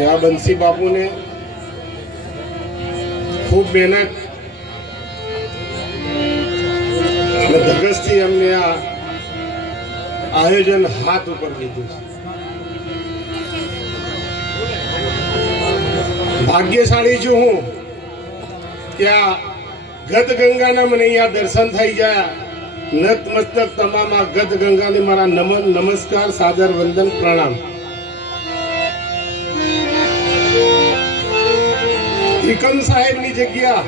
એવા બંસી બાપુને ખૂબ મહેનત ધગસથી અમને આ આયોજન હાથ ઉપર લીધું છે. ભાગ્યશાળી છું હું કે આ ગત ગંગાના મને અહીંયા દર્શન થઈ ગયા નત મસ્તક તમામ આ ગત ગંગાને મારા નમન નમસ્કાર, સાદર વંદન, પ્રણામ. ત્રિકમ સાહેબની જગ્યા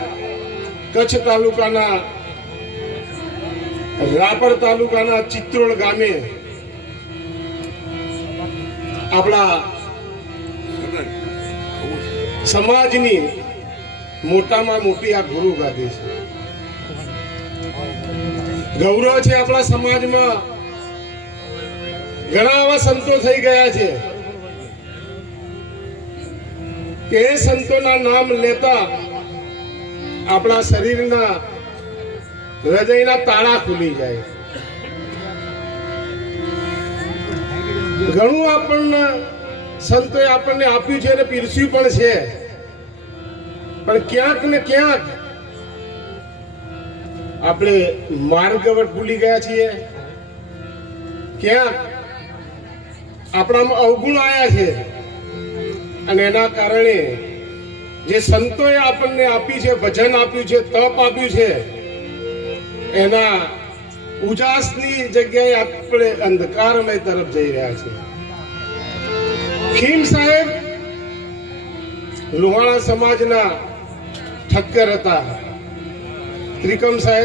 કચ્છ તાલુકાના રાપર તાલુકાના ચિત્રોડ ગામે આપણા સમાજની મોટામાં મોટી આ ગુરુ ગાદી છે. ગૌરવ છે આપણા સમાજમાં. ઘણા એવા સંતો થઈ ગયા છે. કે સંતોના નામ લેતા આપણા શરીરના હૃદયના તાળા ખુલી જાય. ઘણું આપણને સંતોએ આપણને આપ્યું છે અને પીરસ્યું પણ છે. પણ ક્યાંક ને ક્યાંક આપણે માર્ગવટ ભૂલી ગયા છીએ. ક્યાંક આપણામાં અવગુણ આવ્યા છે. અને એના કારણે જે સંતોએ આપણને આપી છે, ભજન આપ્યું છે, તપ આપ્યું છે, એના ઉજાસની જગ્યાએ આપણે અંધકારમય તરફ જઈ રહ્યા છીએ. ખીમ સાહેબ લોહાણા સમાજના ઠક્કર હતા. ત્રિકમ સાહેબ